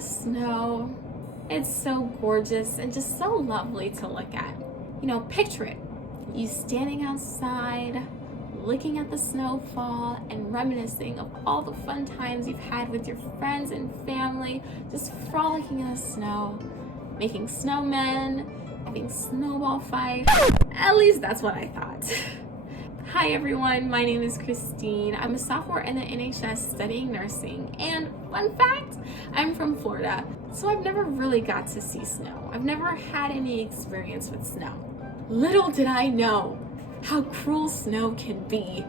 Snow. It's so gorgeous and just so lovely to look at. You know, picture it. You standing outside, looking at the snowfall and reminiscing of all the fun times you've had with your friends and family, just frolicking in the snow, making snowmen, having snowball fights. At least that's what I thought. Hi everyone, my name is Christine. I'm a sophomore in the NHS studying nursing, and fun fact, I'm from Florida, so I've never really got to see snow. I've never had any experience with snow. Little did I know how cruel snow can be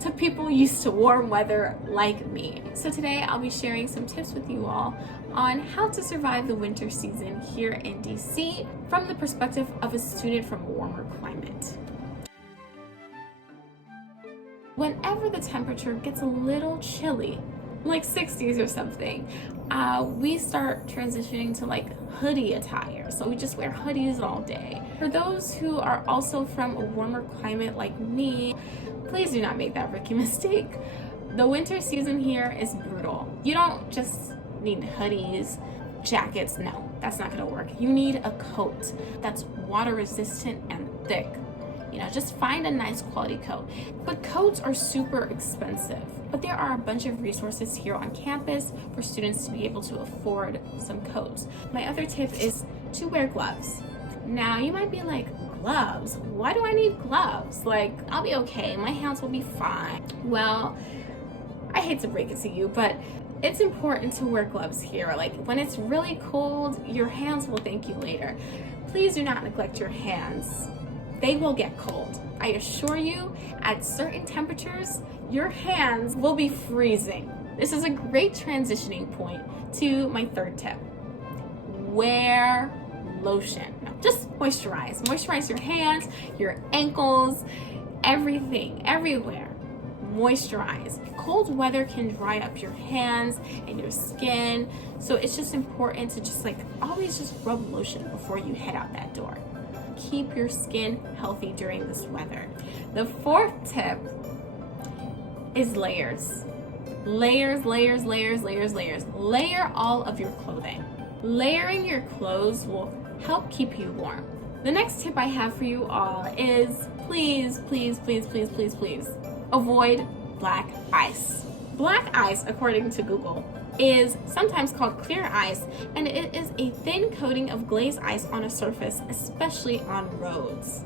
to people used to warm weather like me. So today I'll be sharing some tips with you all on how to survive the winter season here in DC from the perspective of a student from a warmer climate. Whenever the temperature gets a little chilly, like 60s or something, we start transitioning to like hoodie attire. So we just wear hoodies all day. For those who are also from a warmer climate like me, please do not make that rookie mistake. The winter season here is brutal. You don't just need hoodies, jackets. No, that's not gonna work. You need a coat that's water resistant and thick. You know, just find a nice quality coat. But coats are super expensive. But there are a bunch of resources here on campus for students to be able to afford some coats. My other tip is to wear gloves. Now, you might be like, gloves? Why do I need gloves? Like, I'll be okay. My hands will be fine. Well, I hate to break it to you, but it's important to wear gloves here. Like, when it's really cold, your hands will thank you later. Please do not neglect your hands. They will get cold. I assure you, at certain temperatures, your hands will be freezing. This is a great transitioning point to my third tip. Wear lotion. Just moisturize. Moisturize your hands, your ankles, everything, everywhere. Moisturize. Cold weather can dry up your hands and your skin, so it's just important to just like always just rub lotion before you head out that door. Keep your skin healthy during this weather. The fourth tip is layers. Layers, layers, layers, layers, layers. Layer all of your clothing. Layering your clothes will help keep you warm. The next tip I have for you all is please, please, please, please, please, please avoid black ice. Black ice, according to Google, is sometimes called clear ice, and it is a thin coating of glazed ice on a surface, especially on roads.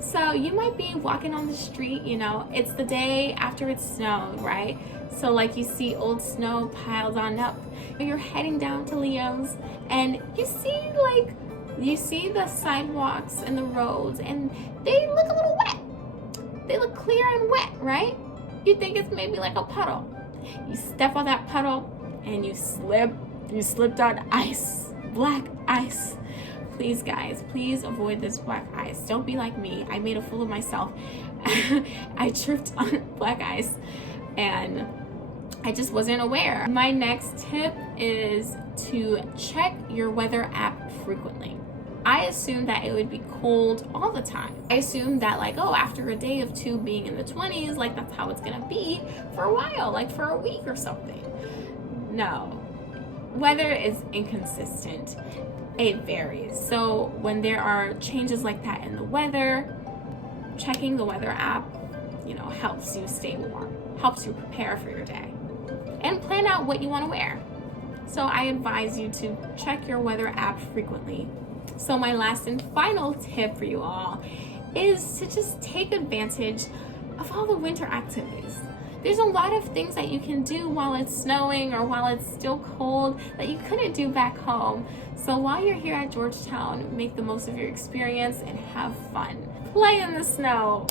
So you might be walking on the street, you know, it's the day after it snowed, right? So like you see old snow piled on up, you're heading down to Leo's and you see the sidewalks and the roads and they look a little wet. They look clear and wet, right? You think it's maybe like a puddle. You step on that puddle and you slipped on ice, black ice. Please guys, please avoid this black ice. Don't be like me. I made a fool of myself. I tripped on black ice and I just wasn't aware. My next tip is to check your weather app frequently. I assumed that it would be cold all the time. I assumed that like, oh, after a day of 2 being in the 20s, like that's how it's gonna be for a while, like for a week or something. No, weather is inconsistent. It varies. So when there are changes like that in the weather, checking the weather app, you know, helps you stay warm, helps you prepare for your day and plan out what you want to wear. So I advise you to check your weather app frequently. So my last and final tip for you all is to just take advantage of all the winter activities. There's a lot of things that you can do while it's snowing or while it's still cold that you couldn't do back home. So while you're here at Georgetown, make the most of your experience and have fun. Play in the snow.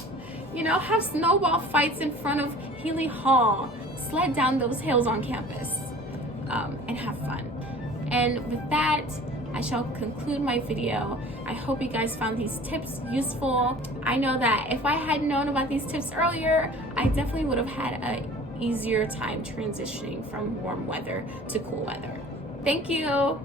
You know, have snowball fights in front of Healy Hall. Sled down those hills on campus and have fun. And with that, I shall conclude my video. I hope you guys found these tips useful. I know that if I had known about these tips earlier, I definitely would have had an easier time transitioning from warm weather to cool weather. Thank you.